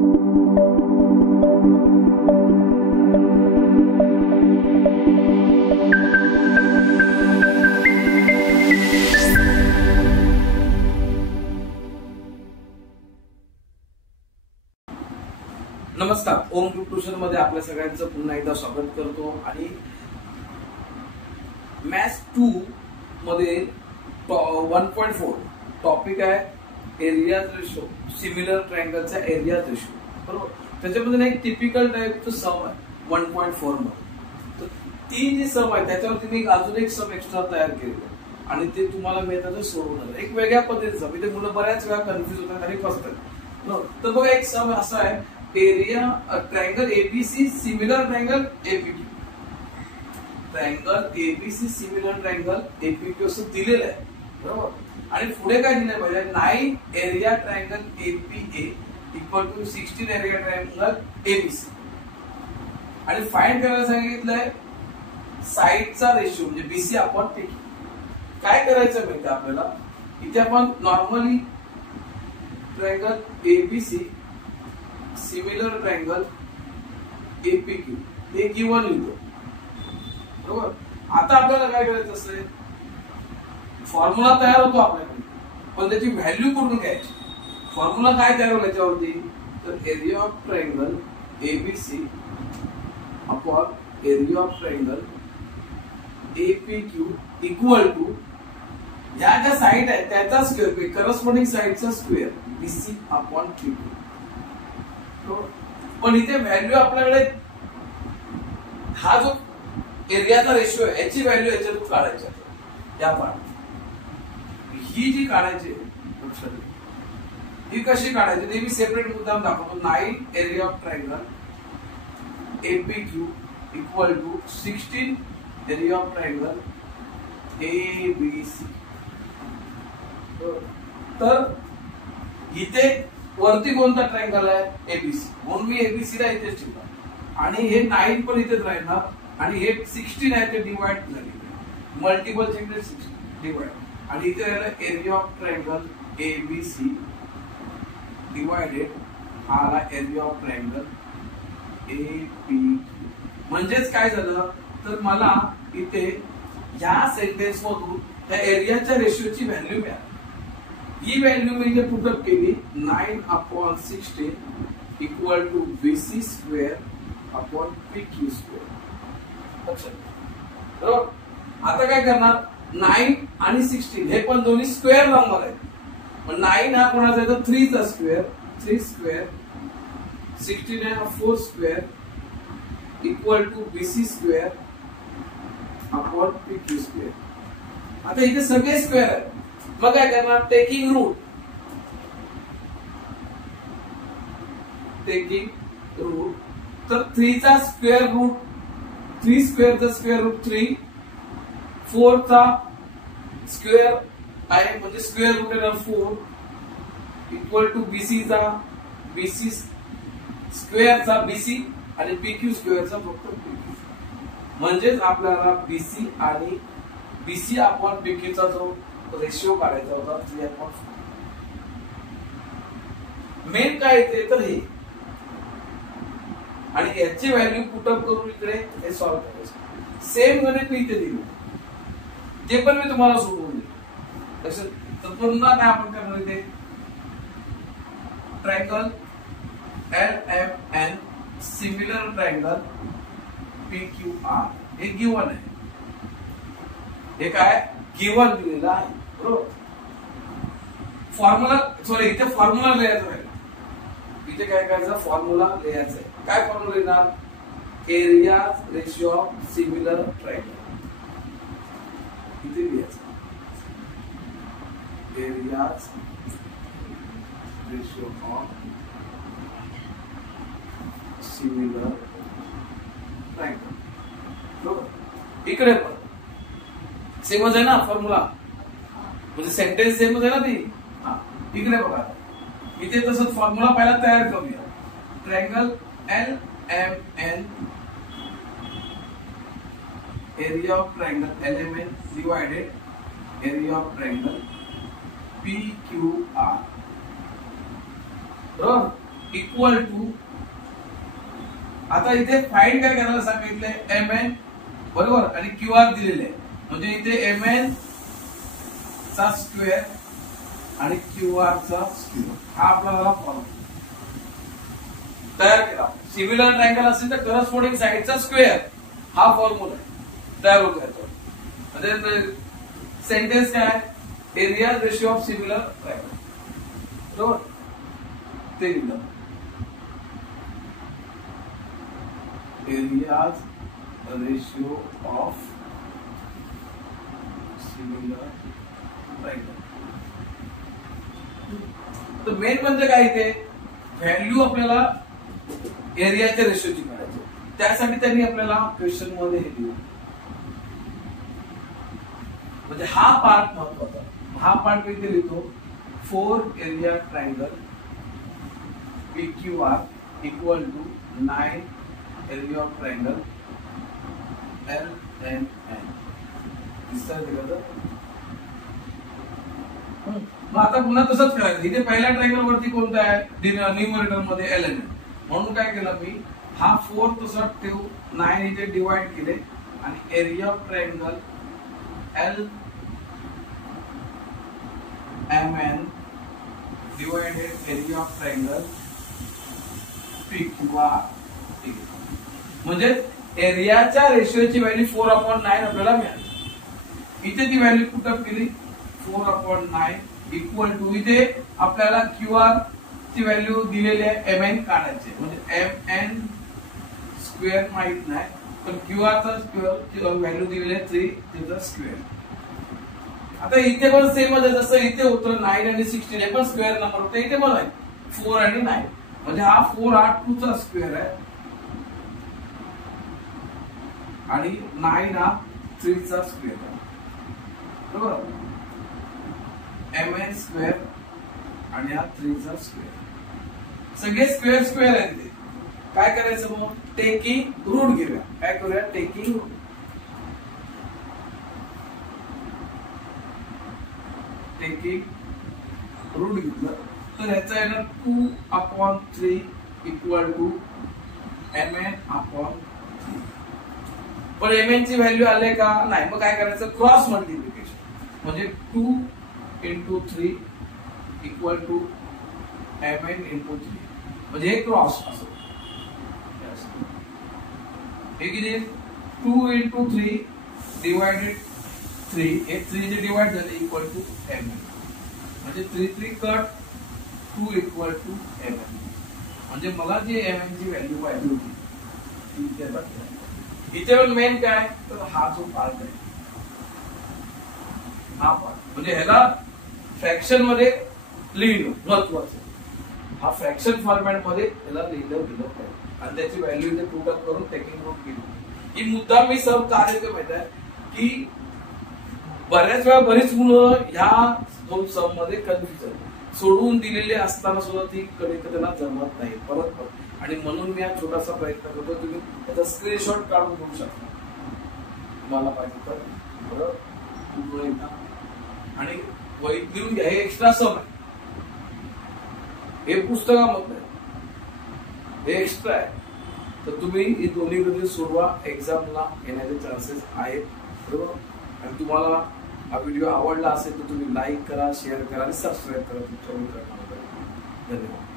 नमस्कार, ओम group tuition मध्ये आपल्या सगळ्यांचं पुन्हा एकदा स्वागत करतो. आणि मॅथ्स 2 मध्ये 1.4 टॉपिक आहे एरियाज रेशो, सिमिलर ट्रायंगलचा एरियाज रेशो. बरोबर, त्याच्यामध्ये एक टिपिकल टाईपचं सम आहे 1.4 मध्ये. तर ती जी सम आहे त्याच्यावरती मी अजून एक सम एक्स्ट्रा तयार केलेलं आणि ते तुम्हाला मिळतं सोडवणार एक वेगळ्या पद्धतीचं. इथे मुलं बऱ्याच वेळा कन्फ्युज होतात आणि फसतात. तर बघा, एक सम असा आहे, area triangle ABC similar triangle एपीक्यू. Triangle ABC similar triangle एपीक्यू असं दिलेलं आहे. बरोबर, आणि पुढे काय दिलंय पाहिजे, 9 area triangle APA equal to 16 area triangle ABC. आणि फाइंड करायला सांगितलंय साइडचा रेशिओ म्हणजे बीसी अपॉन पीक्यू. काय करायचं माहिती आपल्याला, इथे आपण normally triangle ABC similar triangle APQ हे गिवन लिहितो. बरोबर, आता आपल्याला काय करायचं असेल, फॉर्म्युला तयार होतो आपल्याकडे, पण त्याची व्हॅल्यू कुठून घ्यायची. फॉर्म्युला काय तयार होईल याच्यावरती, तर area of triangle ABC upon area of triangle APQ equal to ह्या ज्या साइड आहे त्याचा स्क्वेअर, करस्पॉन्डिंग साइडचा स्क्वेअर बीसी अपॉन पीक्यू. पण इथे व्हॅल्यू आपल्याकडे हा जो एरियाचा रेशिओ आहे याची व्हॅल्यू याच्यातून काढायची आहे. या पार्ट ही जी काढायची ही कशी काढायची ते मी सेपरेट मुद्दाम दाखवतो. 9 area of triangle APQ equal to 16 area of triangle ABC. तर इथे वरती कोणता ट्रायंगल आहे, एबीसी, म्हणून मी एबीसी ला इथेच ठेवला. आणि हे 9 पण इथेच राहणार आणि हे 16 आहे ते डिवाइड झाले, मल्टिपल चे 16 डिवाइड. आणि इथे राहिलं area of triangle ABC divided हा आला एरिया ऑफ ट्रायंगल एपीक्यू. म्हणजेच काय झालं, तर मला इथे ह्या सेंटेन्स मधून त्या एरियाच्या रेशिओची व्हॅल्यू मिळाली. ही व्हॅल्यू मी इथे पुटअप केली, 9 upon 16 equal to BC square upon PQ square. बरोबर, आता काय करणार, 9 आणि 16 हे पण दोन्ही स्क्वेअर नंबर आहेत. पण 9 हा कोणाचा आहे, 3 चा स्क्वेअर, 3 स्क्वेअर, 16 आहे 4 square equal to BC square upon PQ square. आता इथे सगळे स्क्वेअर आहेत. मग काय करणार, टेकिंग रूट, तर 3 चा स्क्वेअर रूट 3 स्क्वेअरचा स्क्वेअर रूट 3, 4 चा स्क्वेअर आहे म्हणजे स्क्वेअर रूट येणार 4 इक्वल टू बीसी चा बीसी स्क्वेअरचा बीसी आणि पीक्यू स्क्वेअरचा फक्त पीक्यू. म्हणजेच आपल्याला बीसी आणि बीसी अपॉन पीक्यूचा जो रेशिओ काढायचा होता 3/4. मेन काय येते तर हे, आणि याची व्हॅल्यू पुटअप करून इकडे हे सॉल्व्ह करायचं. सेम गणित मी इथे दिलं, ते पण मी तुम्हाला सोडवून दिलं. तर पुन्हा काय आपण करणार, इथे triangle LMN similar triangle PQR हे गिवन आहे. हे काय गिवन दिलेलं आहे. बरोबर, फॉर्म्युला इथे फॉर्म्युला लिहायचा आहे. इथे काय करायचं, फॉर्म्युला लिहायचा आहे. काय फॉर्म्युला लिहिणार, area ratio of similar triangle. इथे लिहायचं area ratio of similar triangle. बरोबर, इकडे पण सेमच आहे ना फॉर्म्युला, म्हणजे सेंटेन्स सेमच आहे ना ती. इकडे बघा, इथे तसंच फॉर्म्युला पहिला तयार करूया. Triangle LMN area of triangle LMN divided area of triangle PQR. बरोबर, इक्वल टू, आता इथे फाइंड काय करायला सांगितलंय, mn बरोबर आणि QR दिलेले आहे, म्हणजे इथे mn चा स्क्वेअर आणि QR चा स्क्वेअर हा आपल्याला फॉर्म्युला तयार केला. सिमिलर ट्रायंगल असेल तर करस्पॉन्डिंग साइडचा स्क्वेअर हा फॉर्म्युला तयार होतो याचा. म्हणजे सेंटेन्स काय, area ratio of similar triangle, बरोबर ते लिहिलं. Areas ratio of similar triangle. तर मेन म्हणजे काय, इथे व्हॅल्यू आपल्याला एरियाच्या रेशिओची काढायची, त्यासाठी त्यांनी आपल्याला क्वेश्चन मध्ये हे दिलं. म्हणजे हा पार्ट महत्वाचा. हा पार्ट किती लिहितो, 4 area triangle PQR equal to 9 area of triangle LMN. मग आता पुन्हा तसंच करायचं. इथे पहिल्या ट्रायंगल वरती कोणता आहे, न्यूमरेटर मध्ये LMN, म्हणून काय केलं मी, हा 4 तसा ठेवू, 9 इथे डिवाइड केले आणि area of triangle LMN divided area of triangle PQR. म्हणजे एरियाच्या रेशिओची व्हॅल्यू 4/9 आपल्याला मिळाली. इथे ती व्हॅल्यू पुटअप केली 4/9 इक्वल टू, इथे आपल्याला QR ची व्हॅल्यू दिलेली आहे, mn काढायचे, म्हणजे mn स्क्वेअर माहित नाही, पण QR चा स्क्वेअर व्हॅल्यू दिलेली आहे 3, त्याचा स्क्वेअर. आता इथे पण सेम आहे, जसं इथे होतं 9 आणि 16 हे पण स्क्वेअर नंबर होते, इथे पण आहे 4 आणि 9, म्हणजे हा 4 हा 2 चा स्क्वेअर आहे आणि 9 हा 3 चा स्क्वेअर आहे, बरोबर. mn स्क्वेअर आणि हा 3 चा स्क्वेअर, सगळे स्क्वेअर स्क्वेअर आहेत. ते काय करायचं, मग टेकिंग रूट घेऊया. काय करूया, टेकिंग रूट. टेकिंग रूट घेतलं तर ह्याचा येणार 2/3 इक्वल टू mn/3. पण mn ची व्हॅल्यू आले का नाही, मग काय करायचं, क्रॉस मल्टिप्लिकेशन, म्हणजे 2 × 3 इक्वल टू mn × 3, म्हणजे हे क्रॉस असं. हे किती, 2 × 3 डिवाइडेड 3, हे 3 जे डिवाइड झाले इक्वल टू mn, म्हणजे 3 कट 2 इक्वल टू mn. म्हणजे मला जे mn ची व्हॅल्यू पाहिजे होती इथे पण मेन काय, तर हा जो पार्ट आहे, हा पार्ट, म्हणजे ह्याला फ्रॅक्शन मध्ये लिहिणं महत्वाचं. हा फ्रॅक्शन फॉर्मॅट मध्ये ह्याला लिहिलं पाहिजे आणि त्याची व्हॅल्यू इथे पुटअप करून टेकिंग रूट केली. ही मुद्दा मी सर्व कार्य माहित आहे की बऱ्याच वेळा बरीच मुलं ह्या दोन सम मध्ये कन्फ्युजन सोडवून दिलेले असताना सुद्धा ती त्यांना जमत नाही परत. आणि म्हणून मी हा छोटासा प्रयत्न करतो, तुम्ही त्याचा स्क्रीनशॉट काढून घेऊ शकता तुम्हाला पाहिजे तर, बरोबर. आणि वहीत लिहून घ्या, हे एक्स्ट्रा सम आहे, हे पुस्तकामधलं आहे, हे एक्स्ट्रा आहे. तर तुम्ही ही दोन्ही मध्ये सोडवा, एक्झामला येण्याचे चान्सेस आहेत, बरोबर. आणि तुम्हाला हा व्हिडिओ आवडला असेल तर तुम्ही लाईक करा, शेअर करा आणि सबस्क्राईब करा तुमच्या मित्रांना. धन्यवाद.